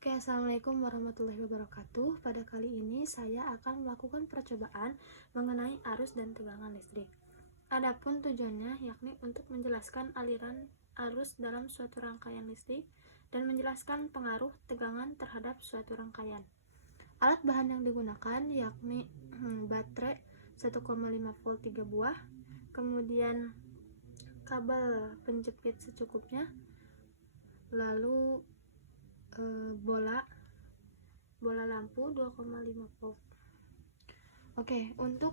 Oke, assalamualaikum warahmatullahi wabarakatuh. Pada kali ini saya akan melakukan percobaan mengenai arus dan tegangan listrik. Adapun tujuannya yakni untuk menjelaskan aliran arus dalam suatu rangkaian listrik dan menjelaskan pengaruh tegangan terhadap suatu rangkaian. Alat bahan yang digunakan yakni baterai 1,5 volt 3 buah, kemudian kabel penjepit secukupnya, lalu bola lampu 2,5 volt. Oke, untuk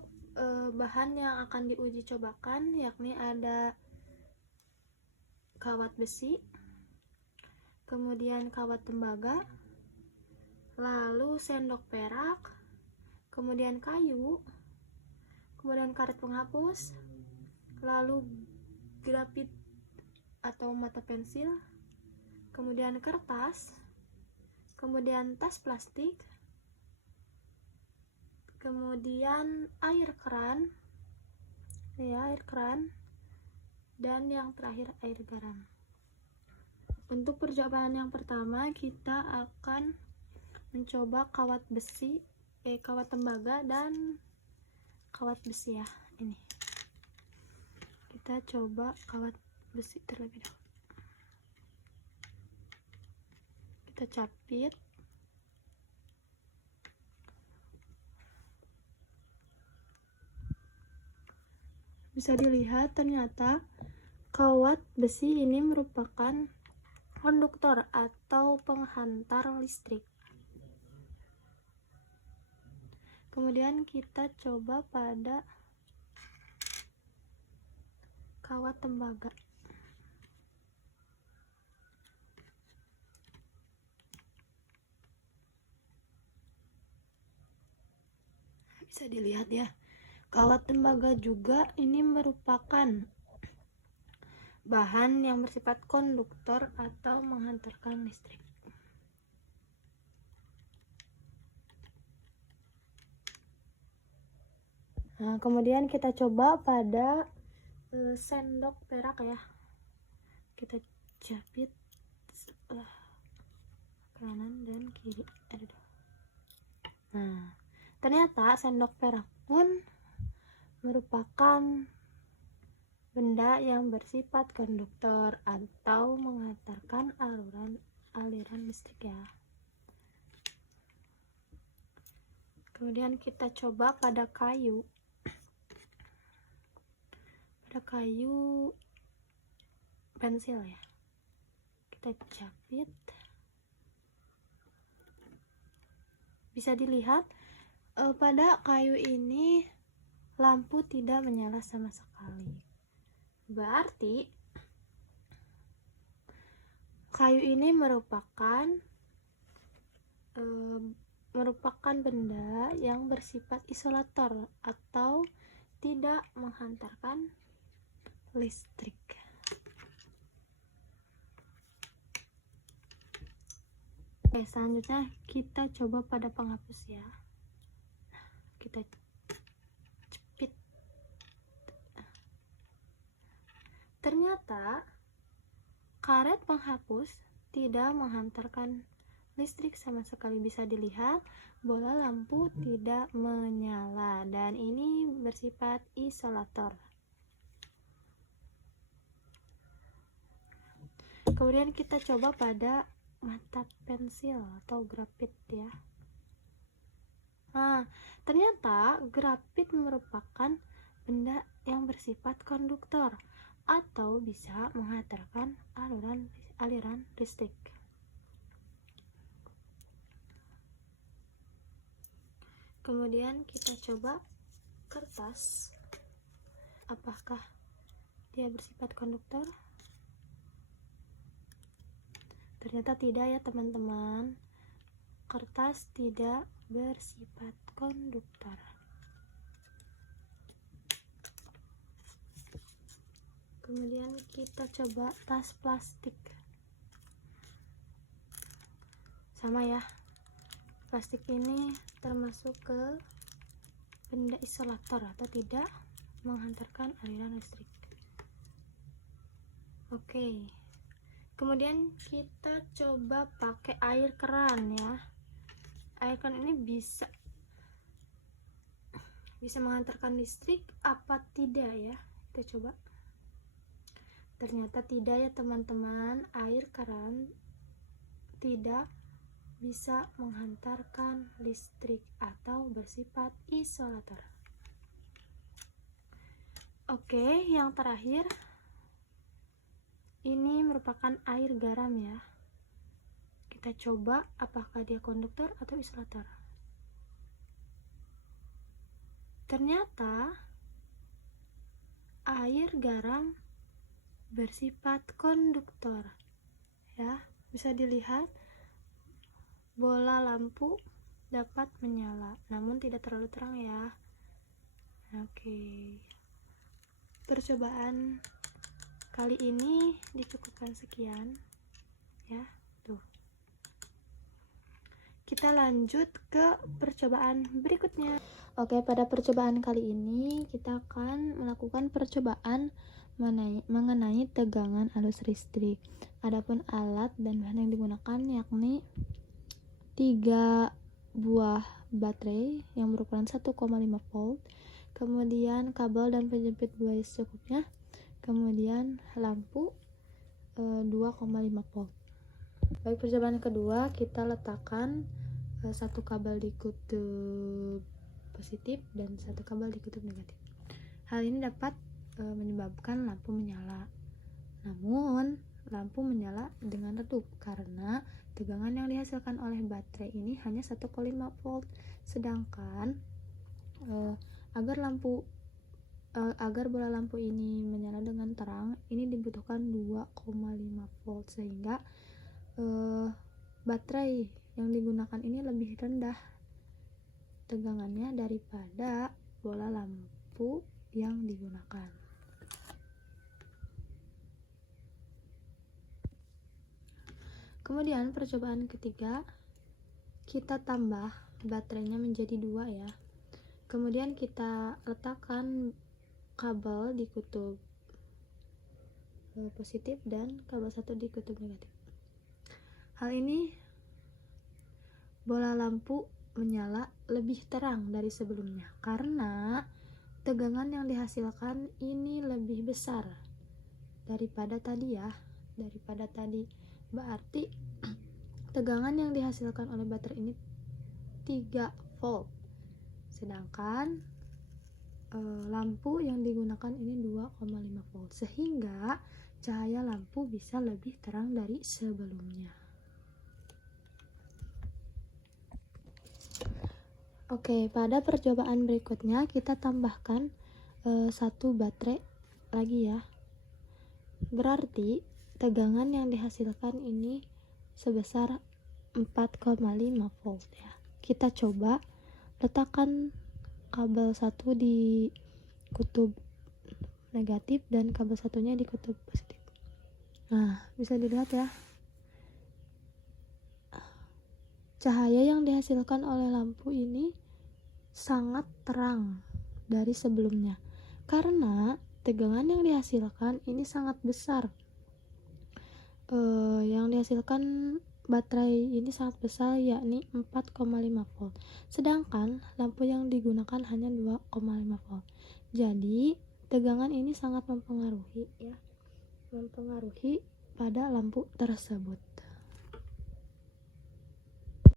bahan yang akan diuji cobakan yakni ada kawat besi, kemudian kawat tembaga, lalu sendok perak, kemudian kayu, kemudian karet penghapus, lalu grafit atau mata pensil, kemudian kertas, kemudian tas plastik, kemudian air keran, dan yang terakhir air garam. Untuk percobaan yang pertama kita akan mencoba kawat tembaga dan kawat besi ya. Ini kita coba kawat besi terlebih dahulu. Kita capit. Bisa dilihat ternyata kawat besi ini merupakan konduktor atau penghantar listrik. Kemudian kita coba pada kawat tembaga. Bisa dilihat ya, kawat tembaga juga ini merupakan bahan yang bersifat konduktor atau menghantarkan listrik. Nah, kemudian kita coba pada sendok perak ya. Kita jepit kanan dan kiri. Nah, ternyata sendok perak pun merupakan benda yang bersifat konduktor atau menghantarkan aliran listrik ya. Kemudian kita coba pada kayu. Pada kayu pensil ya. Kita capit. Bisa dilihat pada kayu ini lampu tidak menyala sama sekali. Berarti kayu ini merupakan benda yang bersifat isolator atau tidak menghantarkan listrik. Oke, selanjutnya kita coba pada penghapus ya. Kita jepit. Ternyata karet penghapus tidak menghantarkan listrik sama sekali. Bisa dilihat bola lampu tidak menyala dan ini bersifat isolator. Kemudian kita coba pada mata pensil atau grafit ya. Nah, ternyata grafit merupakan benda yang bersifat konduktor atau bisa menghantarkan aliran listrik. Kemudian kita coba kertas. Apakah dia bersifat konduktor? Ternyata tidak ya teman-teman. Kertas tidak bersifat konduktor. Kemudian kita coba tas plastik. Sama ya. Plastik ini termasuk ke benda isolator atau tidak menghantarkan aliran listrik. Oke. Kemudian kita coba pakai air keran ya. Air keran ini bisa menghantarkan listrik apa tidak ya? Kita coba. Ternyata tidak ya teman-teman, air keran tidak bisa menghantarkan listrik atau bersifat isolator. Oke, yang terakhir ini merupakan air garam ya. Kita coba apakah dia konduktor atau isolator. Ternyata air garam bersifat konduktor ya. Bisa dilihat bola lampu dapat menyala namun tidak terlalu terang ya. Oke, percobaan kali ini dicukupkan sekian ya. Tuh, kita lanjut ke percobaan berikutnya. Oke, pada percobaan kali ini kita akan melakukan percobaan mengenai tegangan arus listrik. Adapun alat dan bahan yang digunakan yakni 3 buah baterai yang berukuran 1,5 volt, kemudian kabel dan penjepit buaya secukupnya, kemudian lampu 2,5 volt. Baik, percobaan kedua kita letakkan satu kabel di kutub positif dan satu kabel di kutub negatif. Hal ini dapat menyebabkan lampu menyala. Namun lampu menyala dengan redup karena tegangan yang dihasilkan oleh baterai ini hanya 1,5 volt. Sedangkan agar bola lampu ini menyala dengan terang, ini dibutuhkan 2,5 volt, sehingga baterai yang digunakan ini lebih rendah tegangannya daripada bola lampu yang digunakan. Kemudian percobaan ketiga, kita tambah baterainya menjadi 2 ya. Kemudian kita letakkan kabel di kutub positif dan kabel satu di kutub negatif. Hal ini bola lampu menyala lebih terang dari sebelumnya karena tegangan yang dihasilkan ini lebih besar daripada tadi ya. Berarti tegangan yang dihasilkan oleh baterai ini 3 volt, sedangkan lampu yang digunakan ini 2,5 volt, sehingga cahaya lampu bisa lebih terang dari sebelumnya. Oke, pada percobaan berikutnya kita tambahkan satu baterai lagi ya. Berarti tegangan yang dihasilkan ini sebesar 4,5 volt ya. Kita coba letakkan kabel satu di kutub negatif dan kabel satunya di kutub positif. Nah, bisa dilihat ya, cahaya yang dihasilkan oleh lampu ini sangat terang dari sebelumnya karena tegangan yang dihasilkan ini sangat besar. Yang dihasilkan baterai ini sangat besar, yakni 4,5 volt, sedangkan lampu yang digunakan hanya 2,5 volt. Jadi tegangan ini sangat mempengaruhi pada lampu tersebut.